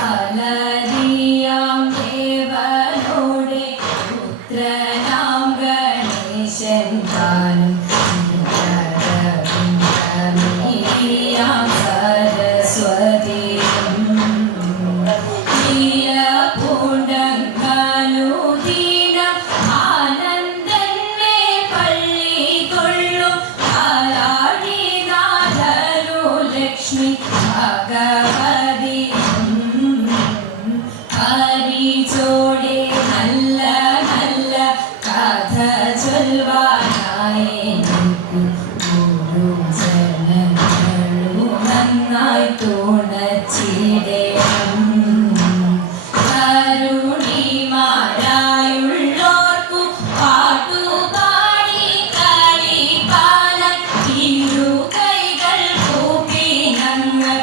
കാലരിയാം ദേവനോടെ പുത്രനാം ഗണേശൻ താനും സരസ്വതി ഭഗവതി ഹരിചോടെ നല്ല നല്ല കഥ ചൊൽവാനായി ഗുരുജനങ്ങളും നന്നായി തുണച്ചിടേണം. കരുണിമാരായുള്ളോർക്കു പാട്ടുപാടി കളിപ്പാനം ഇരു കൈകൾ കൂപ്പി ഞങ്ങൾ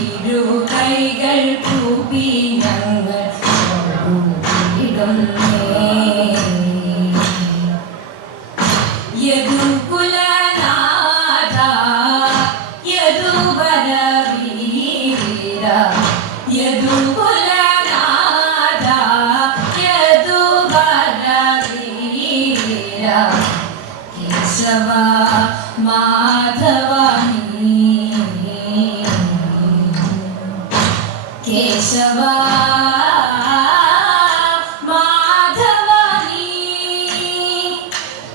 ഇരു കൈകൾ കൂപ്പി ഞങ്ങൾ യദുകുലനാഥ യദുവരവീര യദുകുലനാഥ യദുവരവീര കേശവ മാധവനി കേശവ മാധവനി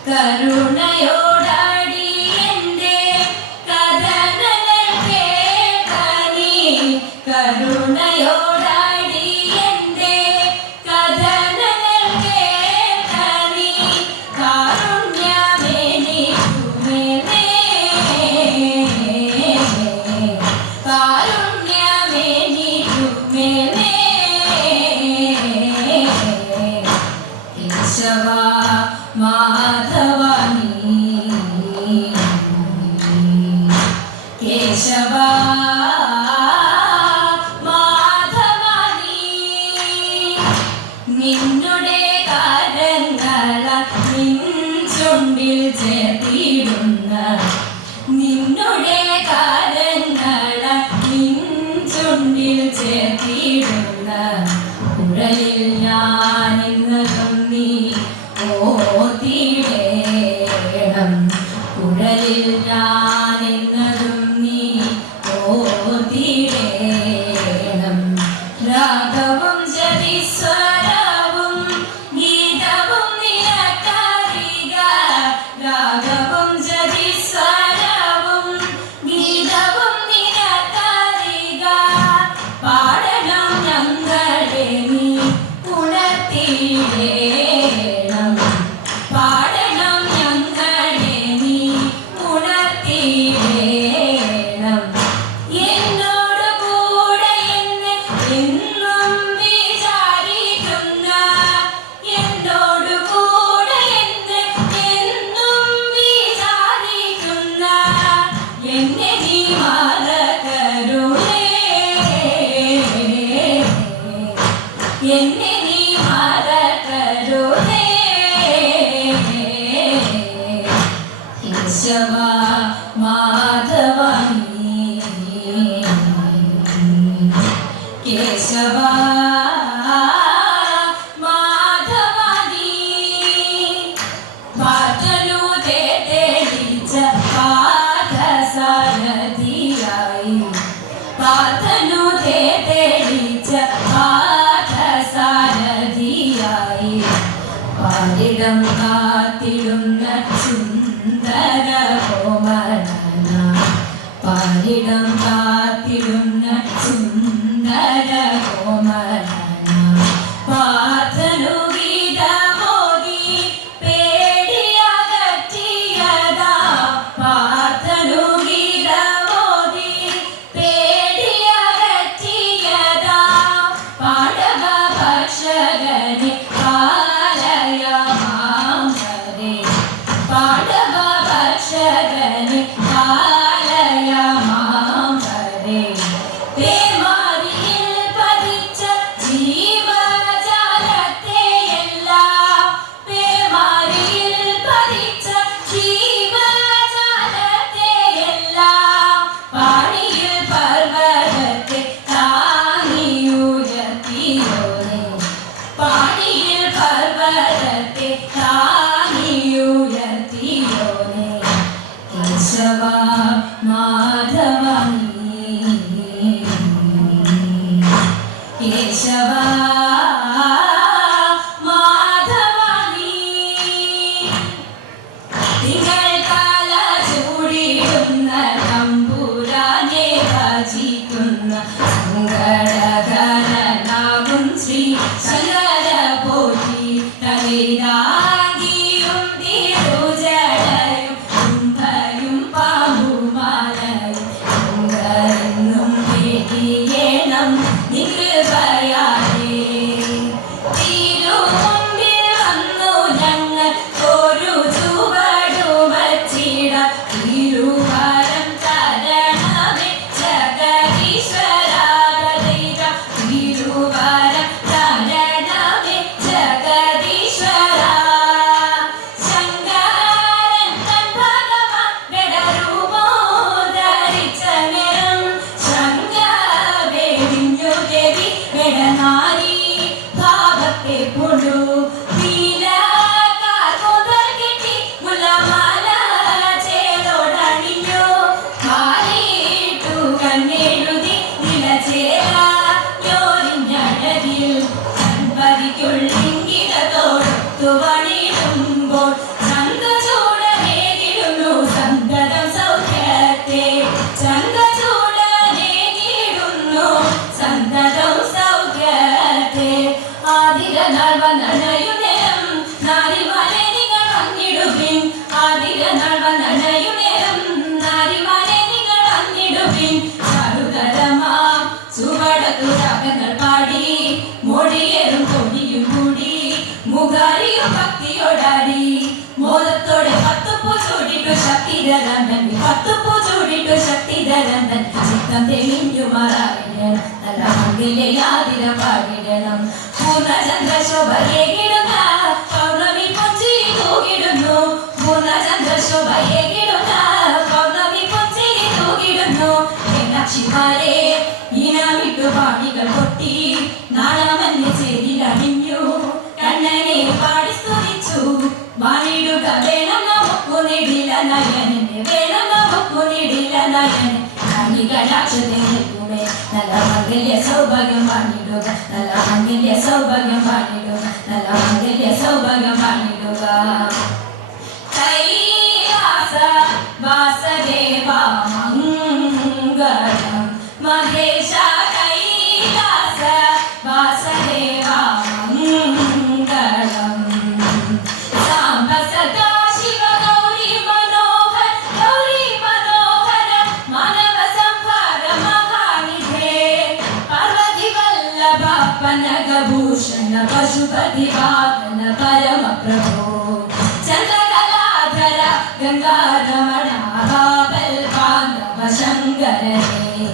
കരുണയോടടി എൻ്റെ കഥനങ്ങൾ കേൾക്കനി കരുണയോടടി എൻ്റെ കഥനങ്ങൾ കേൾക്കനി കാരുണ്യമെനിക്കുമേലേ കാരുണ്യമെനിക്കുമേലേ കേശവ മാധവനി കേശവ മാധവനി നിന്നുടെ കരങ്ങള നിൻ ചുണ്ടിൽ ചേർത്തിടുന്ന നിന്നുടെ കരങ്ങള നിൻ ചുണ്ടിൽ ചേർത്തിടുന്ന കുഴലിൽ ഞാനിന്നതും നീ ഓർത്തിടേണം കുഴലിൽ ഞാനിന്നതും നീ ഓർത്തിടേണം രാഗവും ജതിസ്വരവും ഗീതവും നിനക്കറിക രാഗവും ജതിസ്വരവും ഗീതവും നിനക്കറിക പാടണം ഞങ്ങളെ നീ ഉണർത്തിടേണം പാടണം ഞങ്ങളെ നീ ഉണർത്തിടേണം എന്നോട് കൂടെ എന്ന് എന്നും വിചാരിക്കുന്ന എന്നോട് കൂടെ എന്ന് എന്നും വിചാരിക്കുന്ന എന്നെ നീ മറക്കരുതേ എന്നെ നീ മറക്കരുതേ കേശവ മാധവനി കേശവ മാധവനി പാട്ടലു തെളിച്ച പാദസാരഥിയായി പാട്ടലു തെളിച്ച പാദസാരഥിയായി പാലിടം കാത്തിടുന്ന സുന്ദര കോമളന പാലിടം കാത്തിടുന്ന സുന്ദര കോമളന പാർത്ഥനു ഗീതമോദി പേടിയകറ്റിയതാ പാർത്ഥനു ഗീതമോദി പേടിയകറ്റിയതാ പാടവ ഭക്ഷകനെ പാടവ ഭക്ഷകനെ കാലയ മാം സങ്കടകരനാകും ശ്രീ ശങ്കര പോറ്റി തലയിലാകിയും തിരുജടയും കുംഭയും പാമ്പുമാലയും ശങ്കരെന്നും വേദിയേണം നികൃപയാലേ തിരുമുമ്പിൽ വന്നു ഞങ്ങൾ ഒരു ചുവടുവച്ചിട തിരുവരം തരണമേ ജഗദീശ്വരാ തിരുവരം തരണമേ ജഗദീശ്വരാ ശങ്കരൻ തൻ ഭഗവാൻ വെടരൂപോ ധരിച്ച നേരം ശങ്കവേടിഞ്ഞു ദേവി വെടനാരി ഭാവത്തെ പൊടു നീലക്കാർ മുതൽ കെട്ടി മുല്ലമാല ചേലോടണിഞ്ഞു കാലിട്ടു കണ്ണെഴുതി നിലചേരാഞ്ഞോരിഞ്ഞഴകിൽ സൻപതിക്കുള്ളിങ്കിടത്തോടൊത്തു വണിടുമ്പോൾ ചന്തചൂടനേകിടുന്നു സന്തതം സൗഖ്യത്തെ ചന്തചൂടനേകിടുന്നു സന്തതം സൗഖ്യത്തെ ആതിരനാൾ വന്നണയുനേരം നാരിമാരെ നിങ്ങൾ വന്നിടുവിൻ ആതിരനാൾ വന്നണയുനേരം നാരിമാരെ നിങ്ങൾ വന്നിടുവിൻ ചാരുതരമാം ചുവടത്തു രാഗങ്ങൾ പാടി മൊഴിയേറും കൊടിയും കൂടി മുഖാരിയും ഭക്തിയോടാടി മോദത്തോടെ പത്തുപ്പൂ ചൂടിട്ടു ശക്തിധരന്തൻ പത്തുപ്പൂ ചൂടിട്ടു ശക്തിധരന്തൻ ചിത്തം തെളിഞ്ഞു മാറായിടണം നല്ല മംഗല്യാതിര പാടിടണം പൂർണ്ണചന്ദ്ര ശോഭയേകിടുന്ന പൗർണമി പൊഞ്ചിരി തൂകിടുന്നു പൂർണ്ണചന്ദ്ര ശോഭയേകിടുന്ന പൗർണമി പൊഞ്ചിരി തൂകിടുന്നു മീനാക്ഷിമാരെ ഈനാമിട്ടു പാടികൾ പൊട്ടി നാണമെന്ന് ചെയ്തിലണിഞ്ഞു കണ്ണനെ പാടി സ്തുതിച്ചു വാണിടുക വേണം നമുക്കു നിടില നയനെ വേണം നമുക്കു നിടില നയനെ കണികടാക്ഷത്തെ നിൽക്കുമേ നല്ല മംഗല്യ സൗഭാഗ്യം വാണിടുക നല്ല മംഗല്യ സൗഭാഗ്യം വാണിടുക നല്ല മംഗല്യ സൗഭാഗ്യം വാണിടുക കൈലാസ വാസദേവ മംഗളം മഹേശ കൈലാസ വാസദേവ മംഗളം സാംബ സദാ ശിവ ഗൗരി മനോഹര മാനവ സംഹാര മഹാനിധേ പാർവതി വല്ലഭ പനഗഭൂഷಣ പശുപതി ವಾಹನ ಪರಮ ಪ್ರಭೋ ಚಂದ್ರಕಲಾಧರ ಗಂಗಾರಮಣ ಬಾಬಲ್ ಬಾಂಧವ ಶಂಕರನೇ